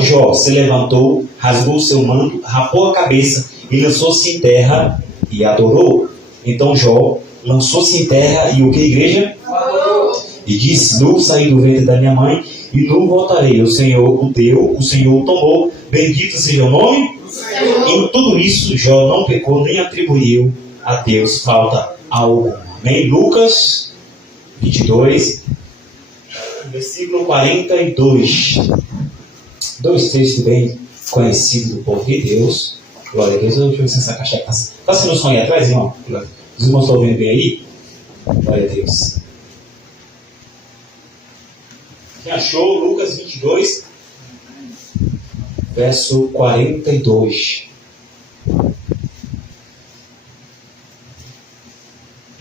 Jó se levantou, rasgou seu manto, rapou a cabeça e lançou-se em terra e adorou. Então Jó lançou-se em terra e o que, igreja? Adorou. E disse: nu saí do ventre da minha mãe e nu voltarei. O Senhor o deu, o Senhor o tomou. Bendito seja o nome. Em tudo isso Jó não pecou nem atribuiu a Deus falta alguma. Amém? Lucas 22, versículo 42. Dois textos bem conhecidos do povo de Deus. Glória a Deus. Deixa eu ver se essa caixa está sendo som aí atrás, irmão. Os irmãos estão vendo bem aí? Glória a Deus. Quem achou? Lucas 22, verso 42.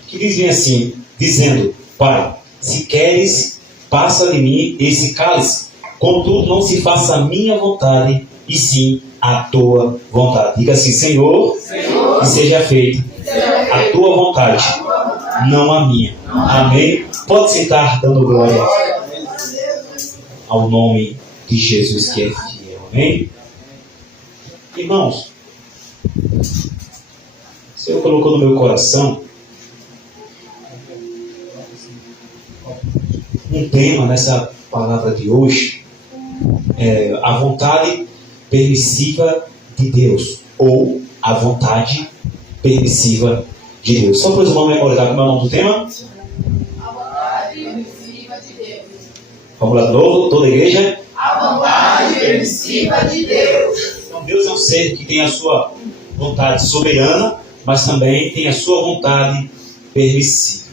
Que dizem assim, dizendo: Pai, se queres, passa de mim esse cálice. Contudo, não se faça a minha vontade, e sim a tua vontade. Diga assim: Senhor, que seja feita a tua vontade, não a minha. Amém? Pode sentar dando glória ao nome de Jesus, que é fiel. Amém? Irmãos, o Senhor colocou no meu coração um tema nessa palavra de hoje. A vontade permissiva de Deus, ou a vontade permissiva de Deus. Só para os irmãos memorizar como é o nome do tema? A vontade permissiva de Deus. Vamos lá de novo, toda a igreja? A vontade permissiva de Deus. Então Deus é um ser que tem a sua vontade soberana, mas também tem a sua vontade permissiva.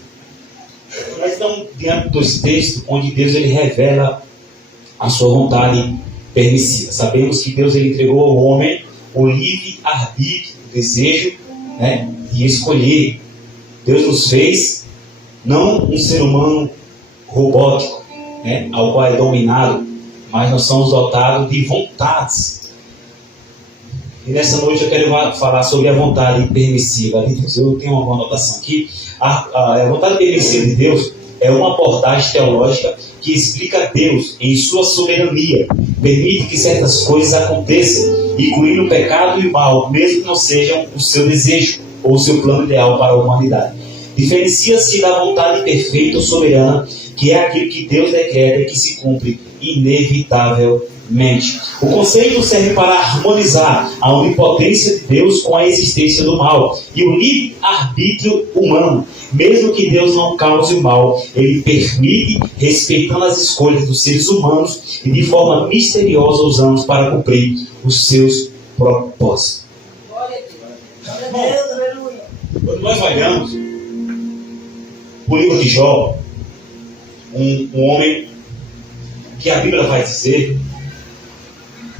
Nós estamos diante dos textos onde Deus ele revela a sua vontade permissiva. Sabemos que Deus ele entregou ao homem o livre-arbítrio, o desejo, de escolher. Deus nos fez não um ser humano robótico, ao qual é dominado, mas nós somos dotados de vontades. E nessa noite eu quero falar sobre a vontade permissiva de Deus. Eu tenho uma anotação aqui. A vontade permissiva de Deus é uma abordagem teológica que explica Deus em sua soberania. Permite que certas coisas aconteçam, incluindo o pecado e o mal, mesmo que não sejam o seu desejo ou o seu plano ideal para a humanidade. Diferencia-se da vontade perfeita ou soberana, que é aquilo que Deus decreta e que se cumpre inevitavelmente. O conceito serve para harmonizar a onipotência de Deus com a existência do mal e o livre-arbítrio humano. Mesmo que Deus não cause o mal, Ele permite, respeitando as escolhas dos seres humanos e de forma misteriosa usando para cumprir os seus propósitos. Quando nós olhamos o livro de Jó, um homem que a Bíblia vai dizer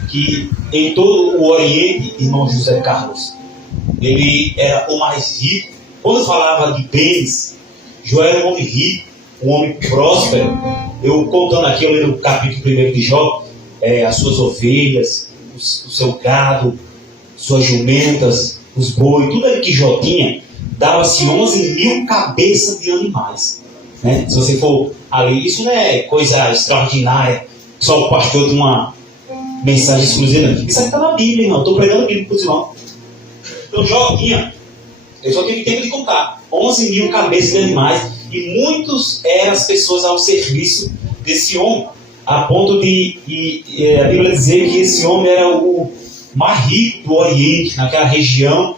que em todo o Oriente, irmão José Carlos, ele era o mais rico. Quando falava de bens, Jó era um homem rico, um homem próspero. Eu contando aqui, eu lendo o capítulo 1 de Jó, as suas ovelhas, o seu gado, suas jumentas, os bois, tudo aquilo que Jó tinha, dava-se 11 mil cabeças de animais. Se você for ali, isso não é coisa extraordinária, só o pastor de uma mensagem exclusiva. Isso aqui está na Bíblia, irmão. Estou pregando a Bíblia para os irmãos. Então Jó tinha, eu só tive tempo de contar, 11 mil cabeças de animais, e muitos eram as pessoas ao serviço desse homem, a ponto de a Bíblia dizer que esse homem era o mais rico do Oriente, naquela região.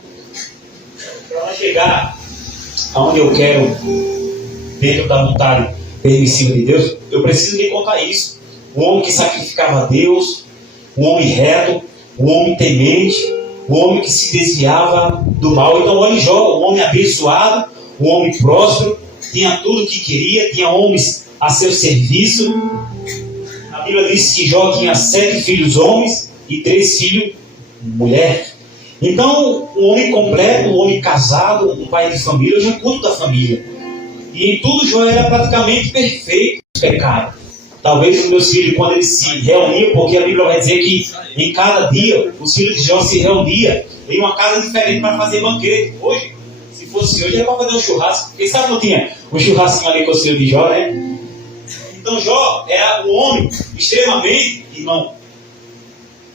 Para chegar aonde eu quero, dentro da vontade permissiva de Deus, eu preciso lhe contar isso. O homem que sacrificava a Deus, o homem reto, o homem temente, o homem que se desviava do mal. Então olha Jó, o homem abençoado, o homem próspero, tinha tudo o que queria, tinha homens a seu serviço. A Bíblia diz que Jó tinha 7 filhos homens e 3 filhos mulheres. Então, um homem completo, um homem casado, um pai de família, eu já cuido da família. E em tudo Jó era praticamente perfeito no pecado. Talvez os meus filhos, quando eles se reuniam, porque a Bíblia vai dizer que em cada dia os filhos de Jó se reuniam em uma casa diferente para fazer banquete. Hoje, se fosse hoje, era para fazer um churrasco. Quem sabe não tinha um churrasquinho ali com o filho de Jó, né? Então Jó era um homem extremamente, irmão,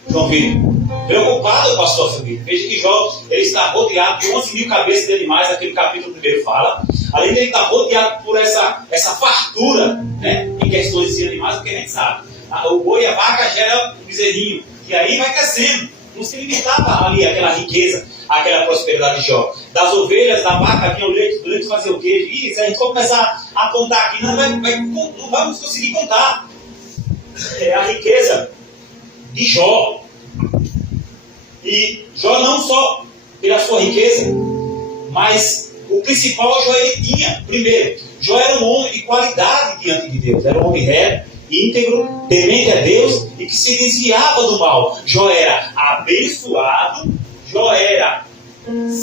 João Filho, preocupado com a sua família. Veja que Jó, ele está rodeado de 11 mil cabeças de animais, aquele capítulo 1 fala. Além de ele estar rodeado por essa fartura, né, em questões de animais, porque a gente sabe. O boi e a vaca geram um bezerrinho. E aí vai crescendo. Não se limitava ali aquela riqueza, aquela prosperidade de Jó. Das ovelhas, da vaca, vinha o leite, do leite fazia o queijo. E se a gente for começar a contar aqui, não vamos conseguir contar. É a riqueza de Jó. E Jó não só pela sua riqueza, mas o principal Jó ele tinha. Primeiro, Jó era um homem de qualidade diante de Deus. Era um homem reto, íntegro, temente a Deus e que se desviava do mal. Jó era abençoado, Jó era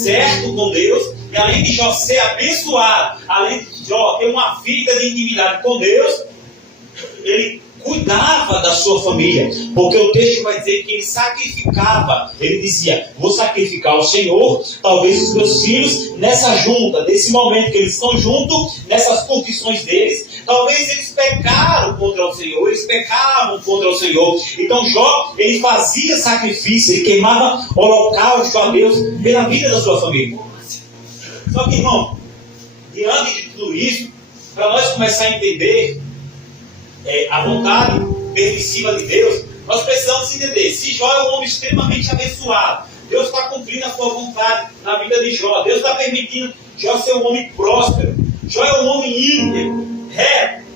certo com Deus, e além de Jó ser abençoado, além de Jó ter uma vida de intimidade com Deus, ele cuidava da sua família, porque o texto vai dizer que ele sacrificava. Ele dizia: vou sacrificar ao Senhor, talvez os meus filhos, nessa junta, nesse momento que eles estão juntos, nessas confissões deles, talvez eles pecaram contra o Senhor, eles pecavam contra o Senhor. Então Jó, ele fazia sacrifício, ele queimava holocausto a Deus pela vida da sua família. Só que, irmão, diante de tudo isso, para nós começar a entender a vontade permissiva de Deus, nós precisamos entender: se Jó é um homem extremamente abençoado, Deus está cumprindo a sua vontade na vida de Jó, Deus está permitindo Jó ser um homem próspero, Jó é um homem íntegro,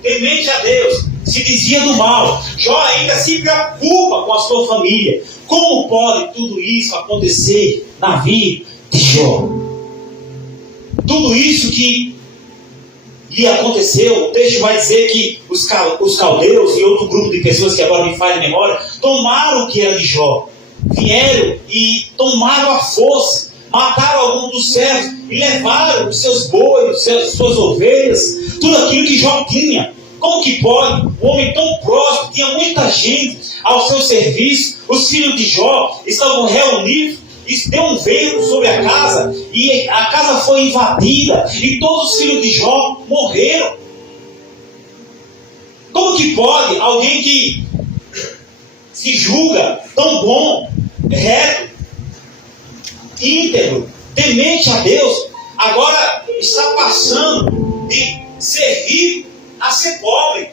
temente a Deus, se desvia do mal, Jó ainda se preocupa com a sua família. Como pode tudo isso acontecer na vida de Jó? Tudo isso que lhe aconteceu, o texto vai dizer que os caldeus e outro grupo de pessoas que agora me falha a memória, tomaram o que era de Jó, vieram e tomaram a força, mataram alguns dos servos e levaram os seus bois, suas ovelhas, tudo aquilo que Jó tinha. Como que pode? Um homem tão próspero, tinha muita gente ao seu serviço, os filhos de Jó estavam reunidos. Isso deu um vento sobre a casa, e a casa foi invadida, e todos os filhos de Jó morreram. Como que pode alguém que se julga tão bom, reto, íntegro, temente a Deus, agora está passando de ser rico a ser pobre,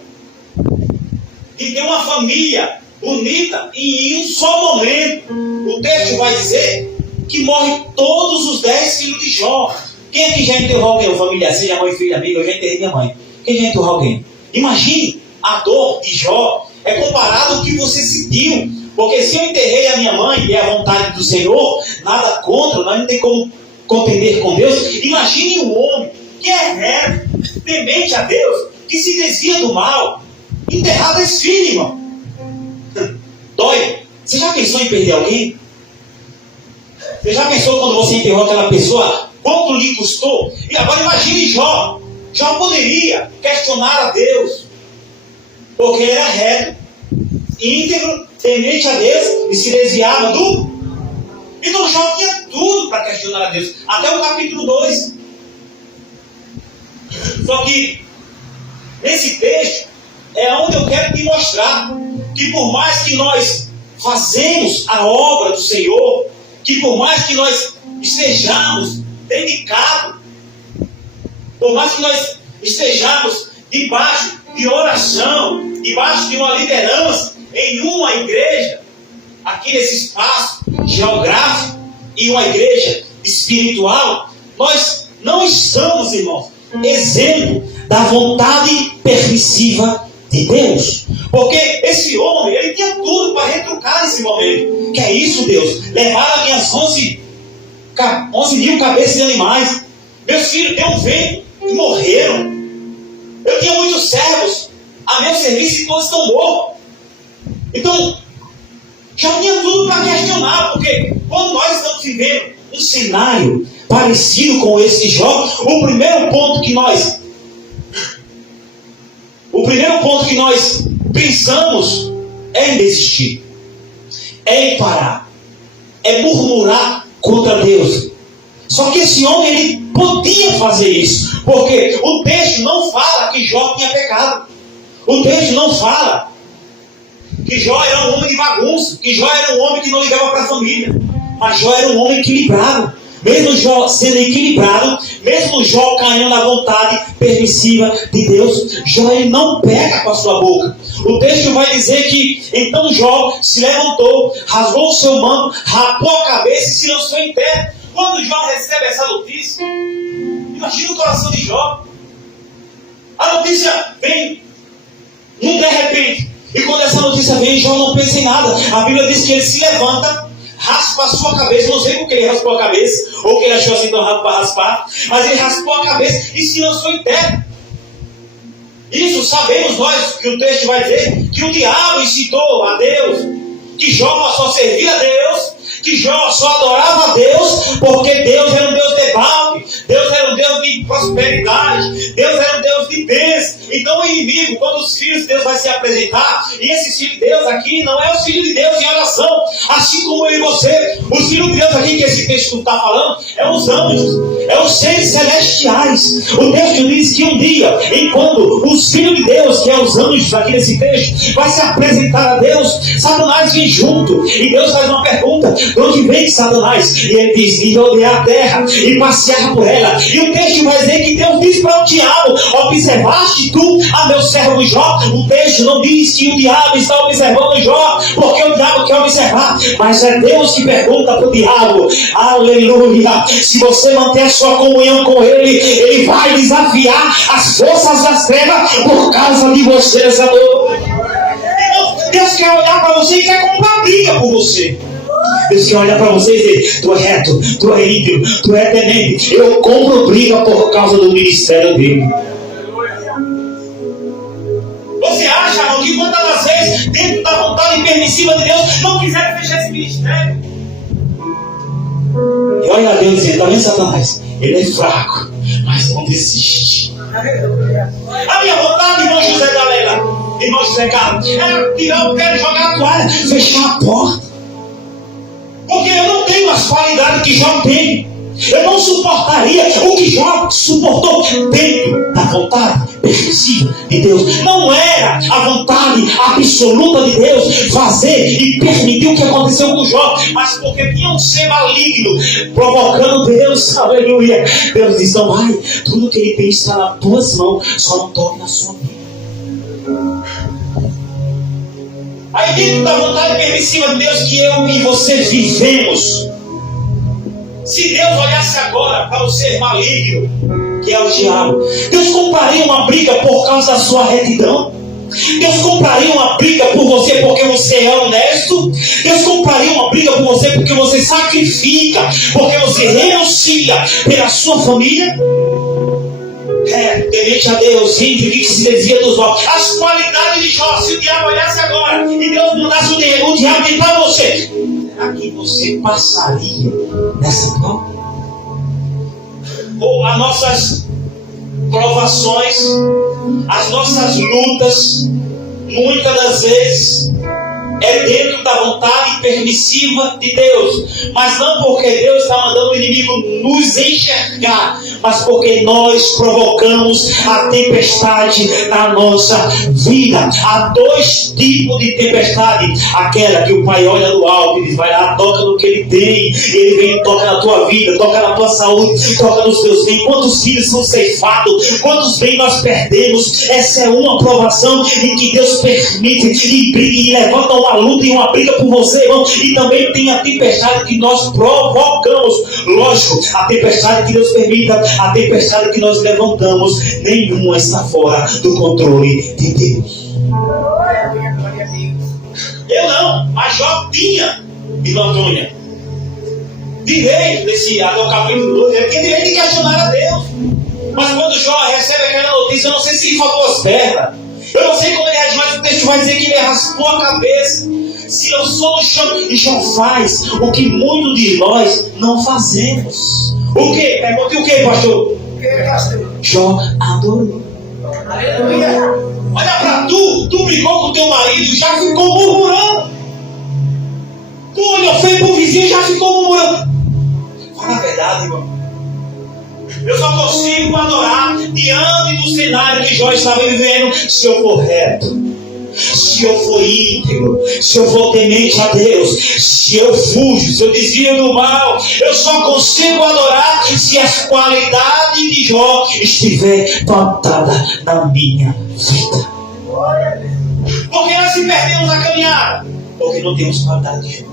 de ter uma família bonita, e em um só momento o texto vai dizer que morre todos os 10 filhos de Jó. Quem aqui já enterrou alguém? Uma família, seja mãe, filha, amiga, eu já enterrei minha mãe. Quem já enterrou alguém? Imagine a dor de Jó, é comparado ao que você sentiu. Porque se eu enterrei a minha mãe e é a vontade do Senhor, nada contra, nós não tem como contender com Deus. Imagine um homem que é reto, temente a Deus, que se desvia do mal, enterrado esse filho, irmão. Dói. Você já pensou em perder alguém? Você já pensou quando você enterrou aquela pessoa, quanto lhe custou? E agora imagine Jó. Jó poderia questionar a Deus, porque ele era reto, íntegro, temente a Deus e se desviava do... Então Jó tinha tudo para questionar a Deus, até o capítulo 2. Só que nesse texto é onde eu quero te mostrar que por mais que nós fazemos a obra do Senhor, que por mais que nós estejamos dedicados, por mais que nós estejamos debaixo de oração, debaixo de uma liderança em uma igreja, aqui nesse espaço geográfico, e uma igreja espiritual, nós não estamos, irmãos, exemplo da vontade permissiva de Deus. Porque esse homem, ele tinha tudo para retrucar nesse momento. Que é isso, Deus? Levaram as minhas 11 mil cabeças de animais. Meus filhos deu um vento e morreram. Eu tinha muitos servos a meu serviço e todos estão mortos. Então, já tinha tudo para questionar. Porque quando nós estamos vivendo um cenário parecido com esse de Jó, o primeiro ponto que nós pensamos é em desistir, é em parar, é murmurar contra Deus. Só que esse homem, ele podia fazer isso, porque o texto não fala que Jó tinha pecado. O texto não fala que Jó era um homem de bagunça, que Jó era um homem que não ligava para a família, mas Jó era um homem equilibrado. Mesmo Jó sendo equilibrado, mesmo Jó caindo na vontade permissiva de Deus, Jó ele não peca com a sua boca. O texto vai dizer que então Jó se levantou, rasgou o seu manto, rapou a cabeça e se lançou em terra. Quando Jó recebe essa notícia, imagina o coração de Jó. A notícia vem de repente. E quando essa notícia vem, Jó não pensa em nada. A Bíblia diz que ele se levanta, raspa a sua cabeça. Não sei por que ele raspou a cabeça, ou que ele achou assim tão rápido para raspar, mas ele raspou a cabeça e se lançou em terra. Isso sabemos nós, que o texto vai dizer que o diabo incitou a Deus, que Jó só servia a Deus, que Jó só adorava a Deus, porque Deus era um Deus de balde, Deus era um Deus de prosperidade, Deus era um Deus de bênção. Então o inimigo, quando os filhos de Deus vai se apresentar, e esses filhos de Deus aqui não é os filhos de Deus em oração, assim como eu e você, os filhos de Deus aqui que esse texto está falando, é os anjos, é os seres celestiais. O texto diz que um dia, enquanto os filhos de Deus, que é os anjos aqui nesse texto, vai se apresentar a Deus, Satanás vem junto, e Deus faz uma pergunta: de onde vem Satanás? E ele diz: de olhar a terra e passear por ela. E o texto vai dizer que Deus diz para o diabo: observaste tu a meu servo Jó? O texto não diz que o diabo está observando Jó, porque o diabo quer observar, mas é Deus que pergunta para o diabo, aleluia, se você manter a sua comunhão com ele, ele vai desafiar as forças das trevas por causa de você nessa noite. Deus quer olhar para você e quer comprar briga por você. Deus quer olhar para você e dizer: tu é reto, tu é ímpio, tu é temente, eu compro briga por causa do ministério dele. Você acha, irmão, que quantas das vezes, dentro da vontade permissiva de Deus, não quiseram fechar esse ministério? E olha a Deus e dizer: tá vendo, Satanás? Ele é fraco, mas não desiste. A minha vontade, irmão José Galera, irmão José Carlos, era tirar o pé, jogar a toalha, fechar a porta. Porque eu não tenho as qualidades que Jó tem. Eu não suportaria o que Jó suportou dentro da vontade permissiva de Deus. Não era a vontade absoluta de Deus fazer e permitir o que aconteceu com Jó, mas porque tinha um ser maligno provocando Deus, aleluia. Deus disse: não vai, tudo que ele tem está nas tuas mãos, só não toque na sua vida. Aí dentro da vontade permissiva de Deus que eu e você vivemos, se Deus olhasse agora para o ser maligno, que é o diabo, Deus compraria uma briga por causa da sua retidão? Deus compraria uma briga por você porque você é honesto? Deus compraria uma briga por você porque você sacrifica, porque você renuncia pela sua família? Temente a Deus, índio que se desvia dos olhos. As qualidades de Jó, se o diabo olhasse agora e Deus mandasse o diabo ir para você, será que você passaria nessa prova? Ou as nossas provações, as nossas lutas, muitas das vezes é dentro da vontade permissiva de Deus, mas não porque Deus está mandando o inimigo nos enxergar, mas porque nós provocamos a tempestade na nossa vida. Há dois tipos de tempestade: aquela que o pai olha do alto e diz: vai lá, toca no que ele tem, ele vem e toca na tua vida, toca na tua saúde, toca nos teus bens. Quantos filhos são ceifados, quantos bens nós perdemos? Essa é uma provação em que Deus permite e levanta uma luta e uma briga por você, irmão. E também tem a tempestade que nós provocamos. Lógico, a tempestade que Deus permita, a tempestade que nós levantamos, nenhuma está fora do controle de Deus. Eu não, mas Jó tinha, irmã Antônia, direito desse, até o capítulo 2, ele tinha direito de questionar a Deus. Mas quando Jó recebe aquela notícia, eu não sei se ele faltou as pernas, eu não sei como ele reage, mas o texto vai dizer que ele raspou a cabeça, se lançou no chão, e Jó faz o que muitos de nós não fazemos. O que? Pergunte o que, pastor? Jó adorou. Aleluia. Olha pra tu brigou com teu marido e já ficou murmurando. Tu olhou feio pro vizinho e já ficou murmurando. Fala a verdade, irmão. Eu só consigo adorar diante do cenário que Jó estava vivendo se eu for reto, se eu for íntegro, se eu for temente a Deus, se eu fujo, se eu desvio do mal, eu só consigo adorar se as qualidades de Jó estiver plantada na minha vida. Por que nós se perdemos na caminhada? Porque não temos qualidade de Jó.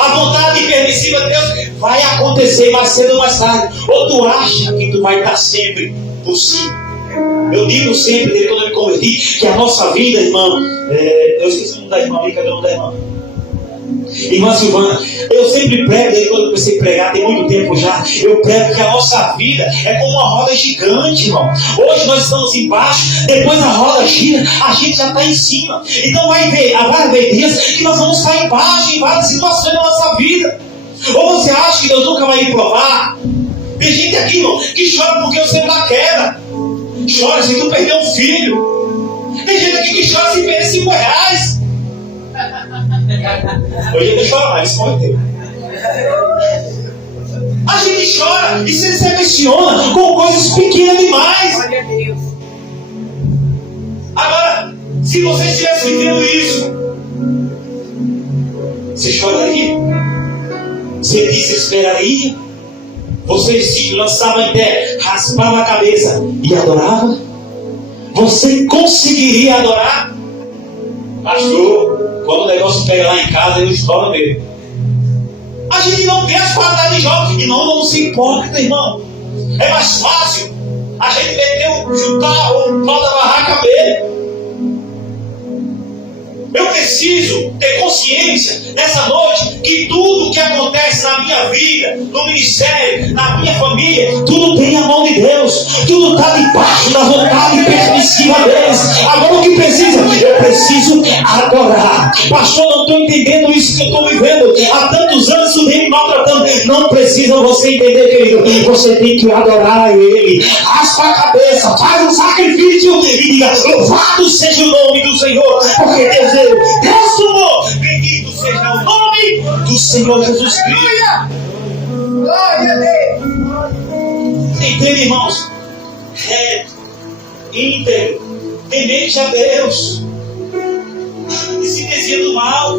A vontade permissiva de Deus vai acontecer mais cedo ou mais tarde. Ou tu acha que tu vai estar sempre por cima? Eu digo sempre, desde quando eu me converti, que a nossa vida, irmã, eu esqueci o nome da irmã, cadê o nome da irmã? Irmã Silvana, eu sempre prego, desde quando eu comecei a pregar, tem muito tempo já, eu prego que a nossa vida é como uma roda gigante, irmão. Hoje nós estamos embaixo, depois a roda gira, a gente já está em cima. Então vai haver dias que nós vamos estar embaixo em várias situações da nossa vida. Ou você acha que Deus nunca vai me provar? Tem gente aqui, irmão, que chora porque você está queda. Chora se tu perdeu um filho. Tem gente aqui que chora se perder R$5. Hoje eu não choro mais, isso foi Deus. A gente chora e se decepciona com coisas pequenas demais. Agora, se você estivesse vivendo isso, você choraria? Você desesperaria? Você se lançava em pé, raspava a cabeça e adorava? Você conseguiria adorar? Pastor, quando o negócio pega lá em casa, eu estouro mesmo. A gente não tem as qualidades de Jó e não vamos ser hipócritas, irmão. É mais fácil a gente juntar o pau da barraca dele. Eu preciso ter consciência nessa noite que tudo que acontece na minha vida, no ministério, na minha família, tudo tem a mão de Deus, tudo está debaixo da vontade permissiva deles. Agora o que precisa? Eu preciso adorar. Pastor, não estou entendendo isso que eu estou vivendo. Há tantos anos eu venho me maltratando. Não precisa você entender, querido. Você tem que adorar Ele. Raspa a cabeça, faz um sacrifício e diga: louvado seja o nome do Senhor, porque Deus é Deus tomou, bendito seja o nome do Senhor Jesus Cristo. Glória a Deus. Entende, irmãos? Reto, íntegro, temente a Deus e se desvia do mal.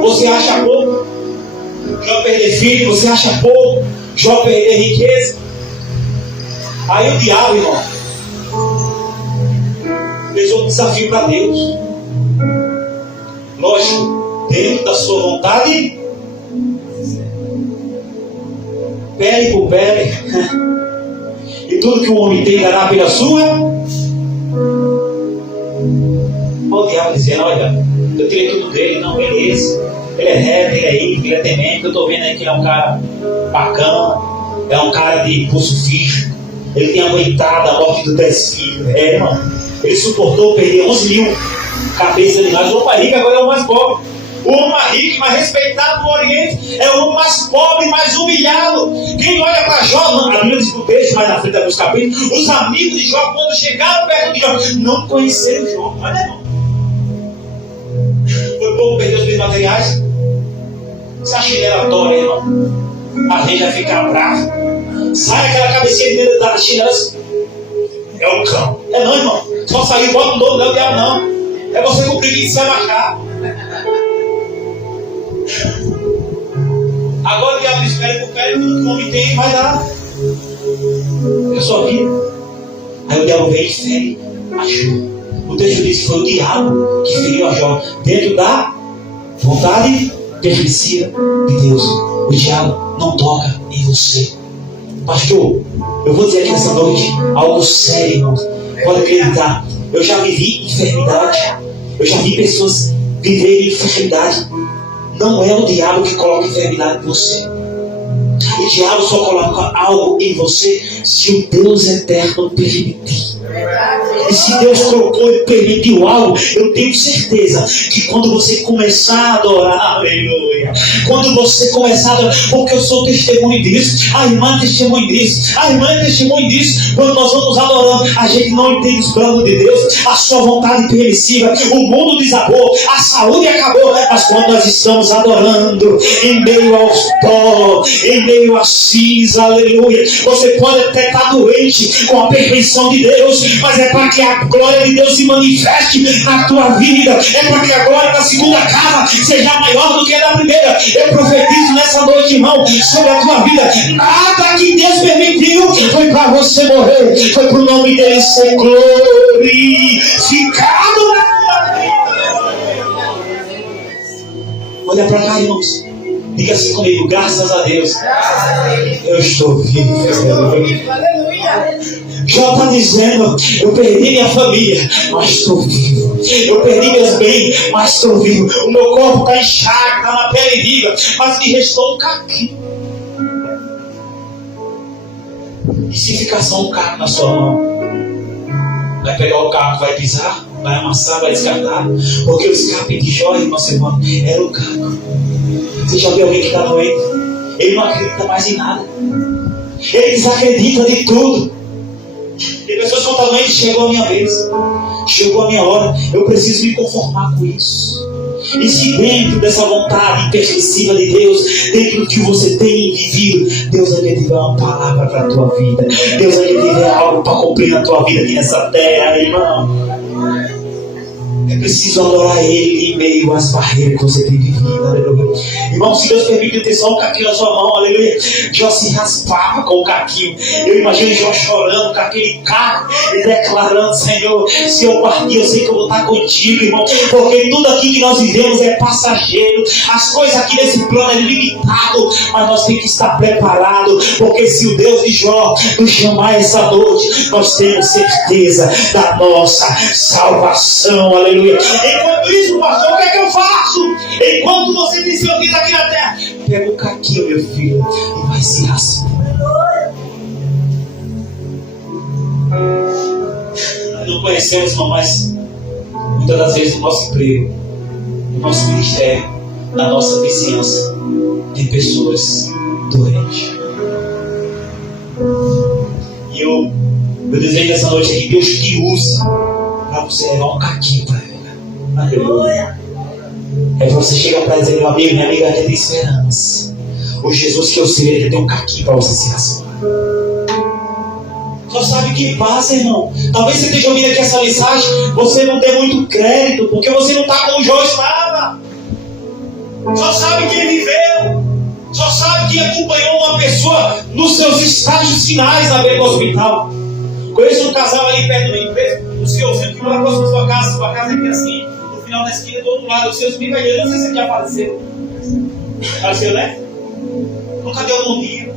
Você acha pouco Jó perder filho? Você acha pouco Jó perder riqueza? Aí o diabo, irmão, fez um desafio para Deus. Lógico, dentro da sua vontade, pele por pele, e tudo que o homem tem dará pela sua. O diabo dizendo: olha, eu tirei tudo dele, não, beleza. Ele é reto, ele é íntimo, ele é temente. Eu estou vendo aí que ele é um cara bacana, é um cara de pulso firme. Ele tem aguentado a morte do 10 filhos. Irmão, ele suportou perder 11 mil cabeça de nós. O homem mais rico agora é o mais pobre. O homem mais rico, mais respeitado no Oriente, é o homem mais pobre, mais humilhado. Quem olha para Jó, a Bíblia diz que o texto mais na frente dos capítulos, os amigos de Jó, quando chegaram perto de Jó, não conheceram Jó. Olha, irmão, foi pouco perder os bens materiais. Você acha que ele era tora, irmão? A gente vai ficar bravo. Sai aquela cabecinha de dentro da chinança. É o cão. É não, irmão. Só sair, bota um novo, não é o diabo, não. É você cumprir isso, vai marcar. Agora o diabo espera que o pé, tudo que o homem tem, vai dar. Eu só vi. Aí o diabo veio e fere a Jó. O texto diz que foi o diabo que feriu a Jó dentro da vontade permissiva de Deus. O diabo não toca em você. Pastor, eu vou dizer aqui nessa noite algo sério, irmãos. Pode acreditar. Eu já vivi enfermidade. Eu já vi pessoas viverem enfermidade. Não é o diabo que coloca enfermidade em você. O diabo só coloca algo em você se o Deus eterno permitir. E se Deus colocou e permitiu algo, eu tenho certeza que quando você começar a adorar, aleluia, quando você começar a adorar, porque eu sou testemunho disso, a irmã é testemunho disso, a irmã é testemunho disso, quando nós vamos adorando, a gente não entende os planos de Deus, a sua vontade permissiva, o mundo desabou, a saúde acabou, mas quando nós estamos adorando, em meio aos pó, em meio à cinza, aleluia, você pode até estar doente com a perfeição de Deus, Deus, mas é para que a glória de Deus se manifeste na tua vida. É para que a glória da segunda casa seja maior do que a da primeira. Eu profetizo nessa noite, irmão, sobre a tua vida. Nada que Deus permitiu foi para você morrer, foi para o nome dele ser glorificado na tua vida. Olha para cá, irmãos. Diga assim comigo: graças a Deus, eu estou vivo. Jó está dizendo: eu perdi minha família, mas estou vivo. Eu perdi meus bens, mas estou vivo. O meu corpo está inchado, está na pele viva, mas me restou um caquinho. E se ficar só um caco na sua mão? Vai pegar o caco, vai pisar, vai amassar, vai descartar. Porque o escape de Jó, irmão, era o caco. Você já viu alguém que está doente? Ele não acredita mais em nada. Ele desacredita de tudo. Tem pessoas que estão doentes: chegou a minha vez, chegou a minha hora, eu preciso me conformar com isso. E se dentro dessa vontade imperceptível de Deus, dentro do que você tem vivido, Deus ainda tiver uma palavra para a tua vida, Deus ainda tiver algo para cumprir na tua vida aqui nessa terra, irmão. É preciso adorar Ele em meio às barreiras que você tem vivido, aleluia. Irmão, se Deus permitiu ter só um caquinho na sua mão, aleluia, Jó se raspava com o caquinho. Eu imagino Jó chorando com aquele caco e declarando: Senhor, se eu partir, eu sei que eu vou estar contigo, irmão, porque tudo aqui que nós vivemos é passageiro. As coisas aqui nesse plano é limitado, mas nós temos que estar preparados, porque se o Deus de Jó nos chamar essa noite, nós temos certeza da nossa salvação, aleluia. Enquanto isso, pastor, o que é que eu faço? Enquanto você tem seu vida aqui na terra, pega o caquinho, meu filho, e vai se raspar. Nós não conhecemos, irmão, mas muitas das vezes no nosso emprego, no nosso ministério, na nossa vizinhança, tem pessoas doentes. E eu desejo essa noite aqui, Deus que use para você levar um caquinho para ela. Aleluia. É para você chegar para dizer: meu amigo, minha amiga, aqui tem esperança. O Jesus que eu sei, ele tem um caquinho para você se raspar. Só sabe o que passa, irmão. Talvez você esteja ouvindo aqui essa mensagem, você não dê muito crédito, porque você não está como o Jó estava. Só sabe que ele viveu. Só sabe que acompanhou uma pessoa nos seus estágios finais na beira do hospital. Conheço um casal aí perto do meu emprego, o senhorzinho que mora próximo da sua casa é aqui assim, no final da esquina, do outro lado, o senhorzinho vai ver, não sei se ele já faleceu. Faleceu, né? Nunca deu bom dia,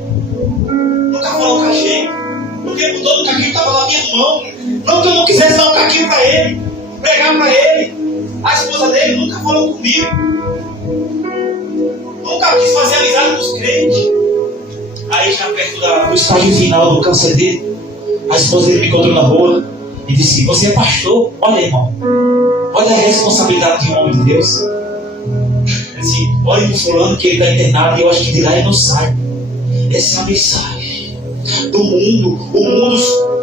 nunca falou com a gente, o tempo todo o caquinho estava na minha mão. Não que eu não quisesse dar um caquinho para ele, pregar para ele. A esposa dele nunca falou comigo, nunca quis fazer amizade com os crentes. Aí já perto do estágio final do câncer dele, a esposa dele me encontrou na rua e disse: você é pastor? Olha, irmão, olha a responsabilidade de um homem de Deus. Eu disse: olha para o fulano que ele está internado e eu acho que de lá ele não sai. Essa é a mensagem do mundo. O mundo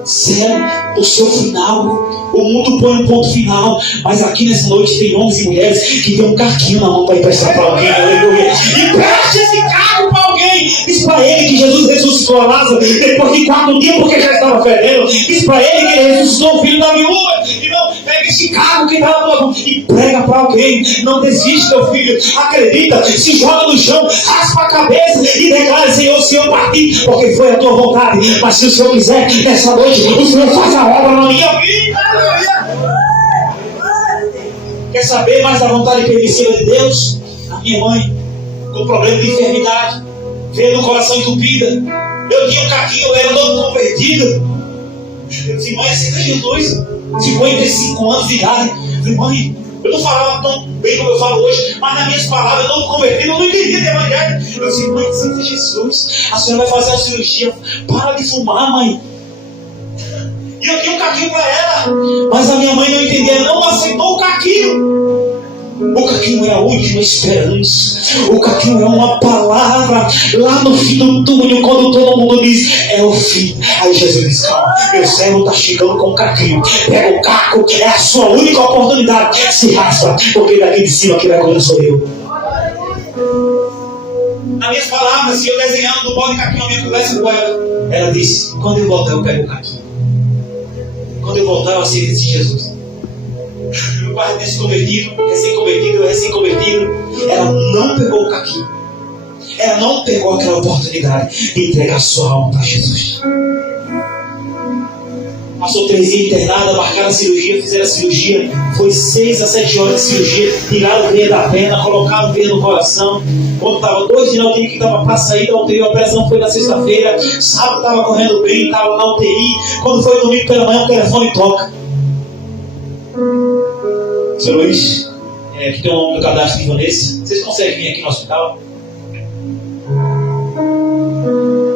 cela o seu final. O mundo põe um ponto final. Mas aqui nessa noite tem homens e mulheres que tem um caquinho na mão para emprestar para alguém. Aleluia. E preste esse carro para alguém. Diz para ele que Jesus ressuscitou a Lázaro depois de 4 dias, porque já estava fedendo. Diz para ele que ele ressuscitou o filho da viúva. Irmão, pega esse carro que está na tua mão e prega para alguém. Não desiste, meu filho. Acredita, se joga no chão, raspa a cabeça e declara: Senhor, se eu partir, porque foi a tua vontade. Mas se o Senhor quiser, nessa noite, o Senhor faz a obra na minha vida. Quer saber mais da vontade permissiva de Deus? A minha mãe, com problema de enfermidade, veio no coração entupida. Eu tinha um caquinho, eu era novo convertido. Eu disse: mãe, aceita Jesus. 55 anos de idade. Eu disse: mãe, eu não falava tão bem como eu falo hoje, mas nas minhas palavras, eu não convertido, eu não entendia de evangelho. Eu disse: mãe, aceita Jesus. A senhora vai fazer a cirurgia. Para de fumar, mãe. E eu tinha um caquinho para ela, mas a minha mãe não entendia, não aceitou o caquinho. O caquinho é a última esperança. O caquinho é uma palavra lá no fim do túnel, quando todo mundo diz: é o fim. Aí Jesus diz: calma, meu servo está chegando com o caquinho. Pega o caco, é a sua única oportunidade. Se raspa, porque daqui de cima quem vai quando sou eu. Nas minhas palavras, se eu desenhando no bode caquinho a minha conversa com ela, ela disse: quando eu voltar eu pego o caquinho. Quando eu voltar, eu aceito esse Jesus. Meu pai recém-convertido, ela não pegou o caquinho. Ela não pegou aquela oportunidade de entregar sua alma para Jesus. Passou 3 dias internada, marcaram a cirurgia, fizeram a cirurgia. Foi 6 a 7 horas de cirurgia. Tiraram o veia da perna, colocaram o veia no coração. Quando estava 2 dias na UTI, que estava para sair da UTI, a operação foi na sexta-feira. Sábado estava correndo bem, estava na UTI. Quando foi domingo pela manhã, o telefone toca. Seu Luiz, que tem um nome no cadastro de Vanessa, vocês conseguem vir aqui no hospital?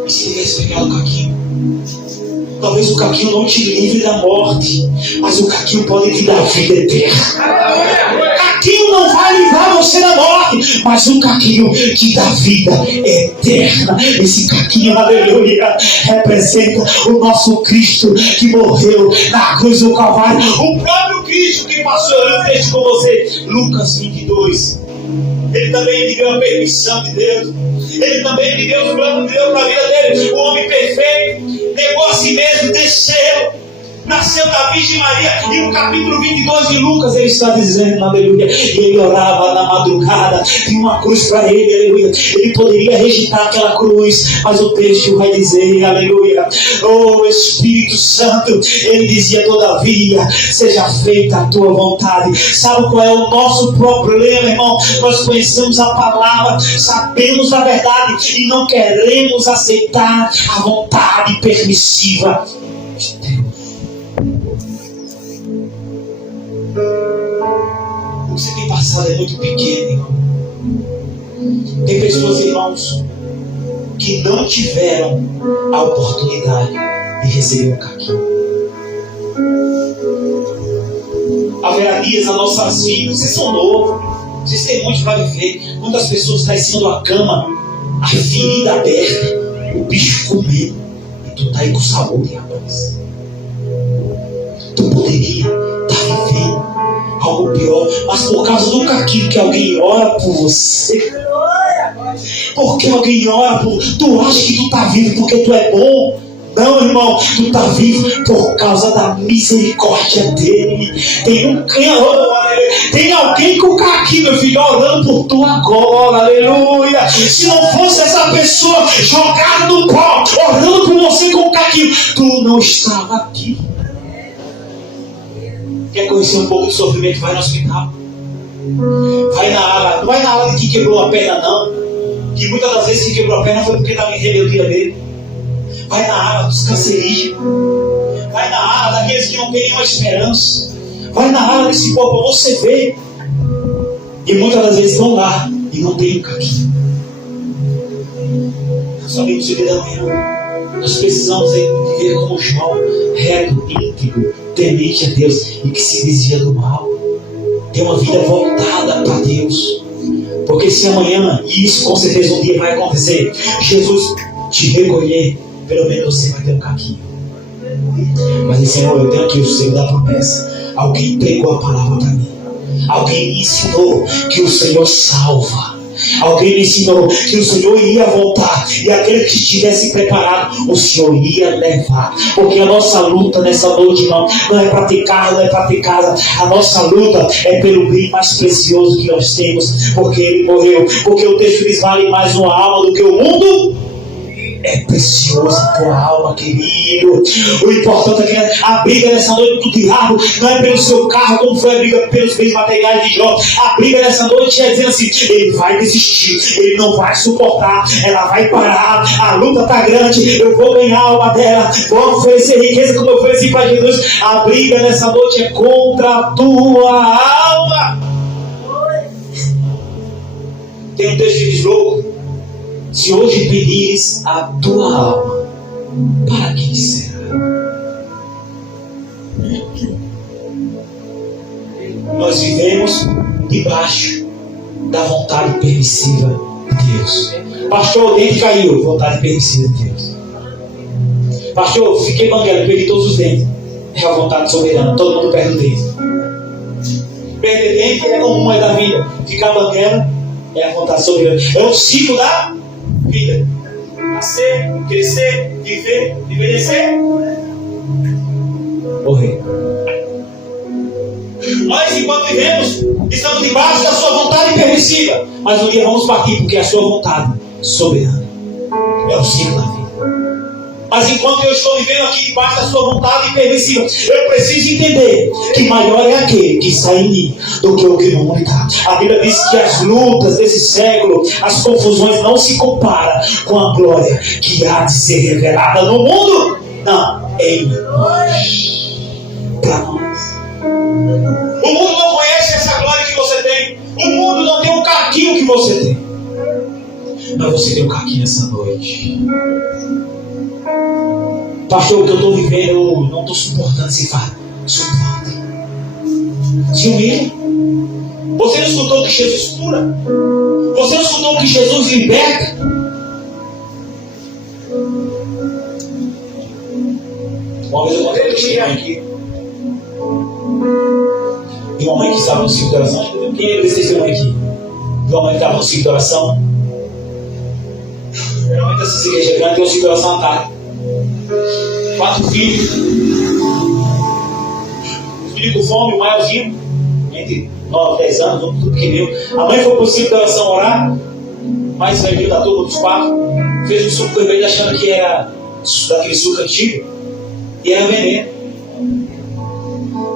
E se tivesse pegado o caquinho? Talvez o caquinho não te livre da morte, mas o caquinho pode te dar vida eterna. O caquinho não vai livrar você da morte, mas o caquinho te dá vida eterna. Esse caquinho, aleluia, representa o nosso Cristo que morreu na cruz do Calvário. O próprio Cristo que passou, eu vejo com você, Lucas 22. Ele também viveu a permissão de Deus. Ele também viveu os planos de Deus para a vida dele. O homem perfeito negou a si mesmo, desceu, nasceu da Virgem Maria. E no capítulo 22 de Lucas ele está dizendo, aleluia, ele orava na madrugada, tinha uma cruz para ele, aleluia. Ele poderia rejeitar aquela cruz, mas o texto vai dizer, aleluia, oh Espírito Santo, ele dizia, todavia, seja feita a tua vontade. Sabe qual é o nosso problema, irmão? Nós conhecemos a palavra, sabemos a verdade e não queremos aceitar a vontade permissiva de Deus. O que você tem passado é muito pequeno, irmão. Tem pessoas, irmãos, que não tiveram a oportunidade de receber um caquinho. Haverá dias nas nossas vidas, vocês são novos, vocês têm muito para viver. Quantas pessoas estão em cima de uma cama, a ferida aberta, o bicho comendo, e tu está aí com saúde, rapaz. Tu poderia estar vivendo algo pior, mas por causa do caquinho que alguém ora por você, porque alguém ora por tu, acha que tu está vivo porque tu é bom. Não, irmão, tu está vivo por causa da misericórdia dele. Tem alguém com o caquinho, meu filho, orando por tu agora, aleluia. Se não fosse essa pessoa jogada no pó, orando por você com o caquinho, tu não estava aqui. Quer conhecer um pouco de sofrimento? Vai no hospital. Vai na ala. Não vai na ala de quem quebrou a perna, não. Que muitas das vezes quem quebrou a perna foi porque estava em rebeldia dele. Vai na ala dos cancerígenos. Vai na ala daqueles que não têm nenhuma esperança. Vai na ala desse povo para você ver. E muitas das vezes estão lá e não tem um caquinho. Nós sabemos o dia da manhã. Nós precisamos viver como João, reto, íntegro, temente a Deus e que se desvia do mal. Ter uma vida voltada para Deus. Porque se amanhã, e isso com certeza um dia vai acontecer, Jesus te recolher, pelo menos você vai ter um caquinho. Mas Senhor, eu tenho aqui o Senhor da promessa. Alguém pregou a palavra para mim. Alguém me ensinou que o Senhor salva. Alguém me ensinou que o Senhor ia voltar. E aquele que estivesse preparado, o Senhor ia levar. Porque a nossa luta nessa noite, irmão, não é para ter carro, não é para ter casa. A nossa luta é pelo bem mais precioso que nós temos. Porque Ele morreu. Porque o texto diz, vale mais uma alma do que o mundo. É preciosa a tua alma, querido. O importante é que a briga nessa noite do diabo não é pelo seu carro, como foi a briga pelos bens materiais de Jó. A briga nessa noite é dizendo assim, ele vai desistir, ele não vai suportar, ela vai parar, a luta está grande, eu vou ganhar a alma dela, vou oferecer riqueza como eu ofereci para Jesus. A briga nessa noite é contra a tua alma. Tem um texto de Jogo. Se hoje pedires a tua alma, para quem será? Nós vivemos debaixo da vontade permissiva de Deus. Pastor, o dente caiu, vontade permissiva de Deus. Pastor, fiquei banguela, perdi todos os dentes. É a vontade soberana, todo mundo perde o dente. Perder dente é comum, é da vida. Ficar banguela é a vontade soberana. É o ciclo da vida. Nascer, crescer, viver, envelhecer. morrer. Nós, enquanto vivemos, estamos debaixo da sua vontade permissiva. Mas um dia vamos partir, porque é a sua vontade soberana. É o ciclo da vida. Mas enquanto eu estou vivendo aqui debaixo da sua vontade permissiva, eu preciso entender que maior é aquele que está em mim do que o que no mundo está. A Bíblia diz que as lutas desse século, as confusões não se comparam com a glória que há de ser revelada no mundo. Não, em nós. Para nós. O mundo não conhece essa glória que você tem. O mundo não tem o caquinho que você tem. Mas você tem um caquinho essa noite. Pastor, o que eu estou vivendo, eu não estou suportando esse fardo. Suporte. Se humilhe. Você não escutou que Jesus cura? Você não escutou que Jesus liberta? Uma vez eu contei um testemunho aqui de uma mãe que estava no ciclo de oração. Quem lembra desse testemunho aqui? De uma mãe que estava no ciclo de oração. Geralmente essas igrejas grandes têm um ciclo de oração à tarde. 4 filhos. Os filhos com fome, o maiorzinho, entre 9 e 10 anos, tudo pequenininho. A mãe foi para o ciclo de oração orar. O mais velhinho da turma dos 4 fez um suco vermelho achando que era daquele suco antigo. E era veneno.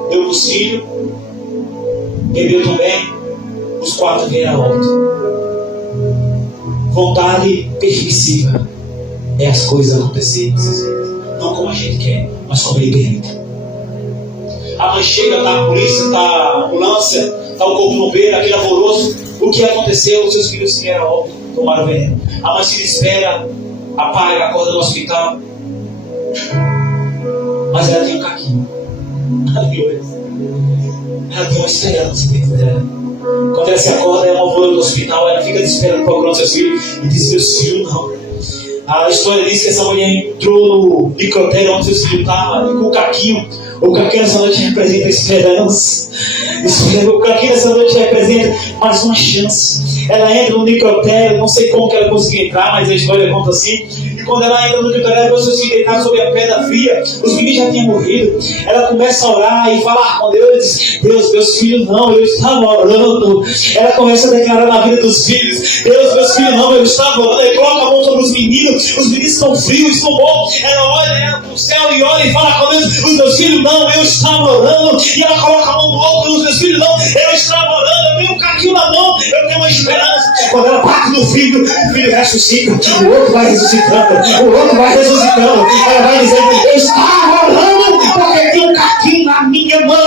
Deu para os filhos. Bebeu também. Os 4 vieram a óbito. Vontade permissiva é as coisas acontecerem. Não como a gente quer, mas como ele permite. A mãe chega, está a polícia, está a ambulância, está o corpo no beiro, aquele alvoroço. O que aconteceu? Os seus filhos vieram a óbito, tomaram veneno. A mãe se desespera, apaga, acorda no hospital. Mas ela tem um caquinho. Ela tem uma esperança dentro dela. Quando ela se acorda, ela volta do hospital, ela fica desesperando para procurar seus filhos e diz: meus filhos não. A história diz que essa mulher entrou no necrotério onde seus filhos estavam, com o caquinho. O caquinho nessa noite representa esperança. O caquinho nessa noite representa mais uma chance. Ela entra no necrotério, não sei como que ela conseguiu entrar, mas a história conta assim. E quando ela entra no necrotério, ela viu seus filhos deitados sobre a pedra fria. Os meninos já tinham morrido. Ela começa a orar e falar com Deus. Diz: Deus, meus filhos não, eu estava orando. Ela começa a declarar na vida dos filhos: Deus, meus filhos não, eu estava orando. Ela coloca a mão sobre os meninos estão frios, estão bons. Ela olha para o céu e olha e fala com Deus: os meus filhos não, eu estava orando. E ela coloca a mão no outro: os meus filhos não, eu estava orando. Eu tenho um caquinho na mão, eu tenho uma esperança. Quando ela bate no filho, o filho ressuscita, o outro vai ressuscitando, o outro vai ressuscitando. Ela vai dizendo: eu estava orando porque tem um caquinho na minha mão.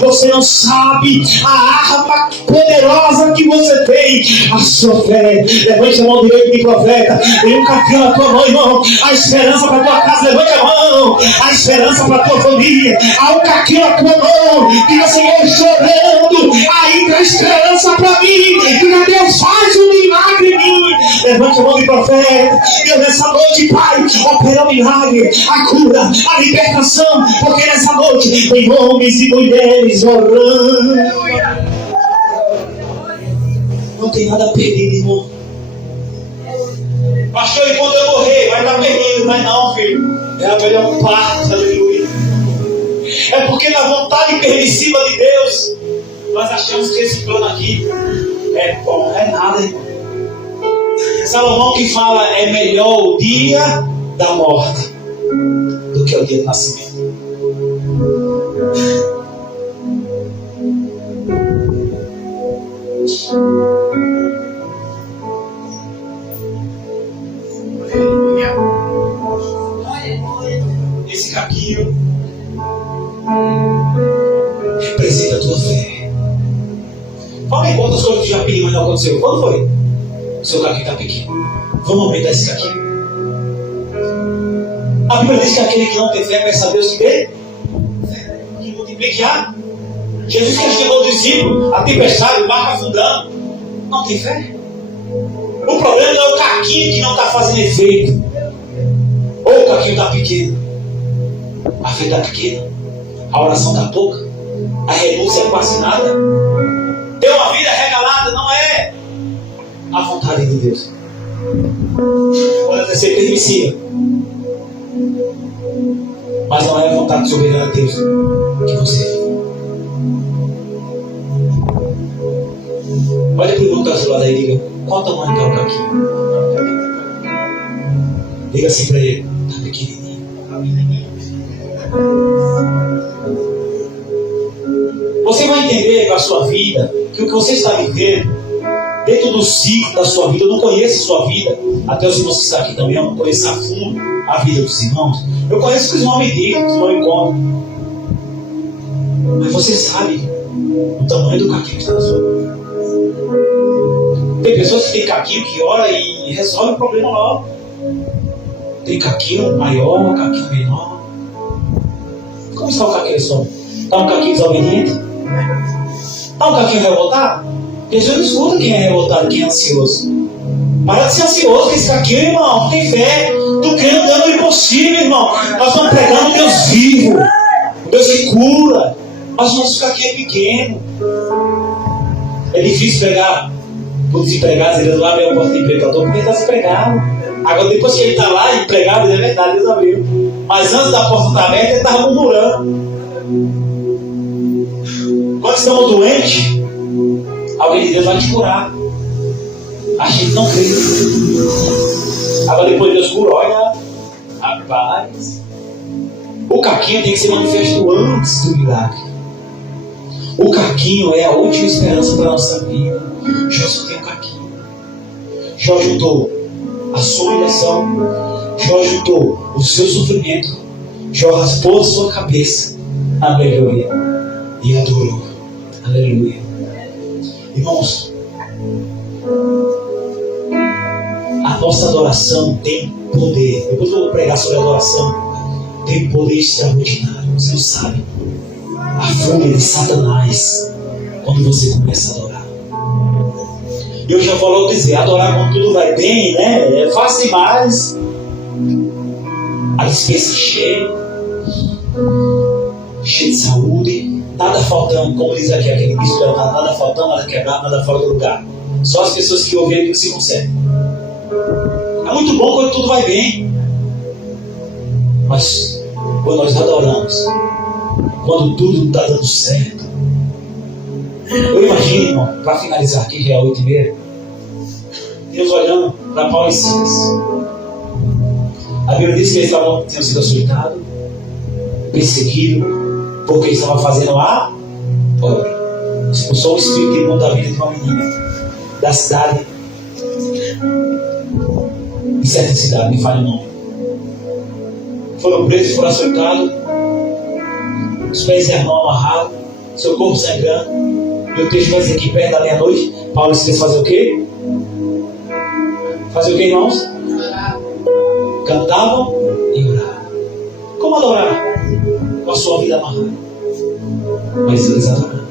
Você não sabe a arma poderosa que você tem, a sua fé. Levante a mão direita de profeta. Tem um caquinho na tua mão, irmão. A esperança para tua casa, levante a mão. A esperança para tua família. Há um caquinho na tua mão. Diga: Senhor, chorando, ainda há esperança para mim. Diga: Deus, faz um milagre em mim. Levante a mão de profeta. Deus, nessa noite, Pai, opera o milagre, a cura, a libertação, porque nessa noite tem homens e mulheres orando. Não tem nada perdido, irmão. Pastor, enquanto eu morrer, vai estar perdido. Mas não, filho. É a melhor parte, aleluia. É porque na vontade permissiva de Deus, nós achamos que esse plano aqui é bom, não é nada, irmão. Salomão que fala: é melhor o dia da morte do que o dia do nascimento. Esse caquinho representa a tua fé. Fala aí quantas coisas que já pediu, mas não aconteceu. Quando foi? O seu caquinho está pequeno. Vamos aumentar esse caquinho. A Bíblia diz que aquele que não tem fé peça a Deus que dê, que multiplique a. Jesus castigou o discípulo, a tempestade, o barco afundando. Não tem fé. O problema não é o caquinho que não está fazendo efeito, ou o caquinho está pequeno. A fé está pequena, a oração está pouca, a renúncia é quase nada. Ter uma vida regalada não é a vontade de Deus. Pode até ser permissiva, mas não é a vontade vontade soberana de Deus que você vive. Olha para o irmão que está do lado aí e diga: qual o tamanho está o caquinho? Diga assim para ele: está pequenininho. Você vai entender com a sua vida que o que você está vivendo, dentro do ciclo da sua vida, eu não conheço a sua vida, até os irmãos que estão aqui também, eu não conheço a fundo a vida dos irmãos. Eu conheço o que os irmãos me dizem, os irmãos me contam. Mas você sabe o tamanho do caquinho que está na sua vida. Tem pessoas que têm caquinho que ora e resolve o problema logo. Tem caquinho maior, caquinho menor. Como está o caquinho da sua vida? Está um caquinho desobediente? Está um caquinho revoltado? Jesus não escuta quem é revoltado, quem é ansioso. Para de ser ansioso com esse caquinho, irmão. Não tem fé. Tu crendo dando o impossível, irmão. Nós estamos pregando um Deus vivo, um Deus que cura. Mas o nosso caquinho é pequeno. É difícil pegar por desempregado, ele lá abriu a porta de emprego, porque ele está desempregado. Agora, depois que ele está lá, empregado, é verdade, Deus abriu. Mas antes da porta estar aberta, ele estava murmurando. Quando estamos doentes, alguém de Deus vai te curar. A gente não crê. Agora, depois Deus cura, olha, rapaz, o caquinho tem que ser manifesto antes do milagre. O caquinho é a última esperança para a nossa vida. Jó só tem um caquinho. Jó juntou a sua humilhação. Jó juntou o seu sofrimento. Jó raspou a sua cabeça. Aleluia. E adorou. Aleluia. Irmãos, a nossa adoração tem poder. Depois eu vou pregar sobre adoração. Tem poder extraordinário. Você não sabe a fúria de Satanás quando você começa a adorar. Eu já vou logo dizer, adorar quando tudo vai bem, né? É fácil demais. A despensa cheia de saúde, nada faltando, como diz aqui aquele bispo, nada faltando, nada quebrado, nada fora do lugar. Só as pessoas que ouvem que se conseguem. É muito bom quando tudo vai bem. Mas quando nós adoramos, quando tudo está dando certo, eu imagino, irmão, para finalizar aqui, que é 8h30, Deus olhando para Paulo e Silas. A Bíblia diz que eles tinham sido açoitados, perseguidos, porque eles estavam fazendo a obra. Expulsou o espírito imundo da vida de uma menina da cidade, de certa cidade, me fale o nome. Foram presos, foram açoitados, os pés e as mãos amarrados, seu corpo sangrando. E o texto vai dizer que perto da meia-noite, Paulo e Silas faziam o quê? Faziam o quê, irmãos? Cantavam e oravam. Como adorar? Com a sua vida amarrada. Mas eles adoraram.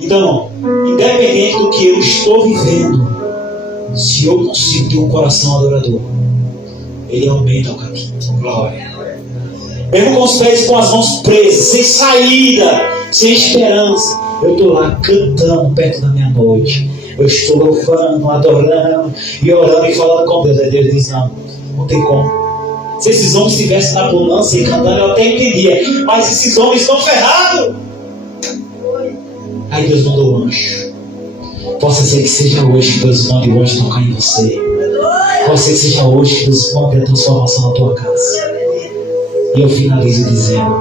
Então, independente do que eu estou vivendo, se eu consigo ter um coração adorador, ele aumenta o caminho. Glória. Mesmo com os pés, com as mãos presas, sem saída, sem esperança, eu estou lá cantando perto da meia-noite. Eu estou louvando, adorando e orando e falando com Deus. Aí Deus diz: não tem como. Se esses homens estivessem na bonança e cantando, eu até entendia. Mas esses homens estão ferrados. Aí Deus mandou o anjo. Possa ser que seja hoje que Deus mande o anjo tocar em você. Possa ser que seja hoje que Deus mande a transformação na tua casa. E eu finalizo dizendo: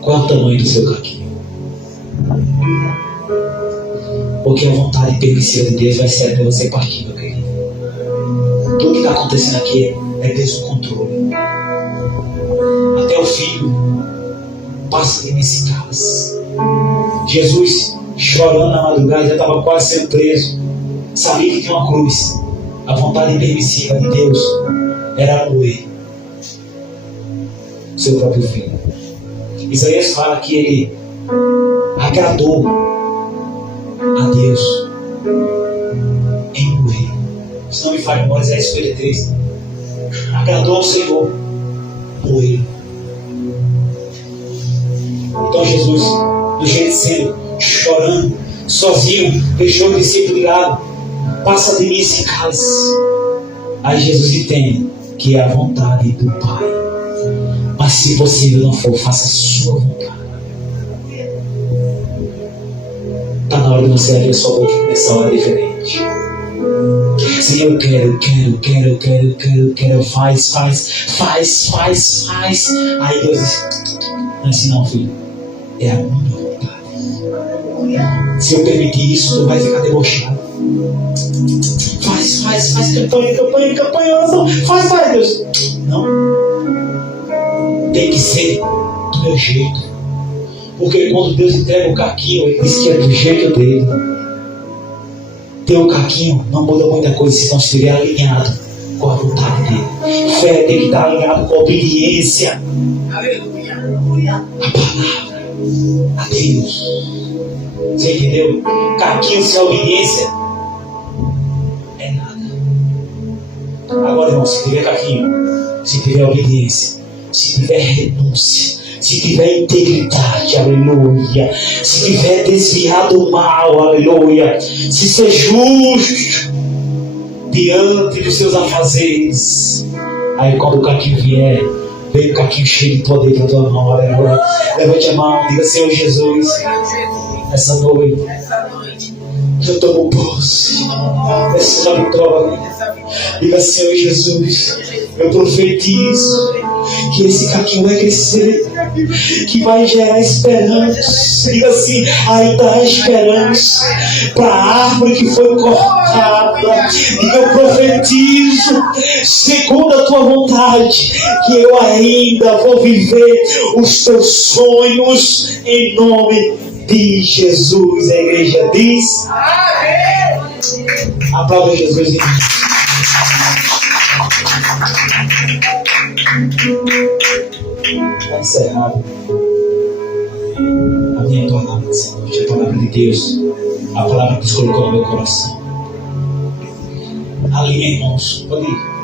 qual é o tamanho do seu caquinho? Porque a vontade permissiva de Deus vai ser até você partir, meu querido. Tudo que está acontecendo aqui é Deus no controle. Até o filho passa de mim esse cálice. Jesus, chorando na madrugada, já estava quase sendo preso. Sabia que tinha uma cruz. A vontade permissiva de Deus era moer o seu próprio filho. Isaías fala que ele agradou a Deus em morrer. Se não me falha memória, Isaías 53. Agradou ao Senhor morrer. Então Jesus, do Getsemane, chorando, sozinho, deixou o discípulo de lado. Passa de mim esse cálice. Aí Jesus entende que é a vontade do Pai. Mas se possível não for, faça a sua vontade. Está na hora de você abrir a sua boca e começar a orar diferente. Senhor, eu quero, faz. Aí Deus diz, não é assim não, filho. É a minha vontade. Se eu permitir isso, tu vai ficar debochado. Faz, campanha, oração. Faz, Deus. Não. Tem que ser do meu jeito. Porque quando Deus entrega o caquinho, Ele diz que é do jeito dele. Ter o caquinho não muda muita coisa se não estiver alinhado com a vontade dele. Fé tem que estar alinhado com a obediência. Aleluia. A palavra. A Deus. Você entendeu? Caquinho sem obediência é nada. Agora, irmão, se tiver caquinho, se tiver obediência, se tiver renúncia, se tiver integridade, aleluia, se tiver desviado do mal, aleluia, se ser justo diante dos seus afazeres, aí quando o caquinho vier, vem o caquinho cheio de poder na tua mão, aleluia. Levante a mão, diga: Senhor Jesus, essa noite eu tomo posse dessa vitória. Diga: Senhor Jesus, eu profetizo que esse caquinho vai crescer, que vai gerar esperança. Diga assim: ainda há esperança para a árvore que foi cortada. Diga: eu profetizo, segundo a tua vontade, que eu ainda vou viver os teus sonhos, em nome de Jesus. A igreja diz: amém. Aplauda Jesus. Está encerrado a minha palavra, Senhor, a palavra de Deus, a palavra que Deus colocou no meu coração. Alinha, irmãos, pode ir.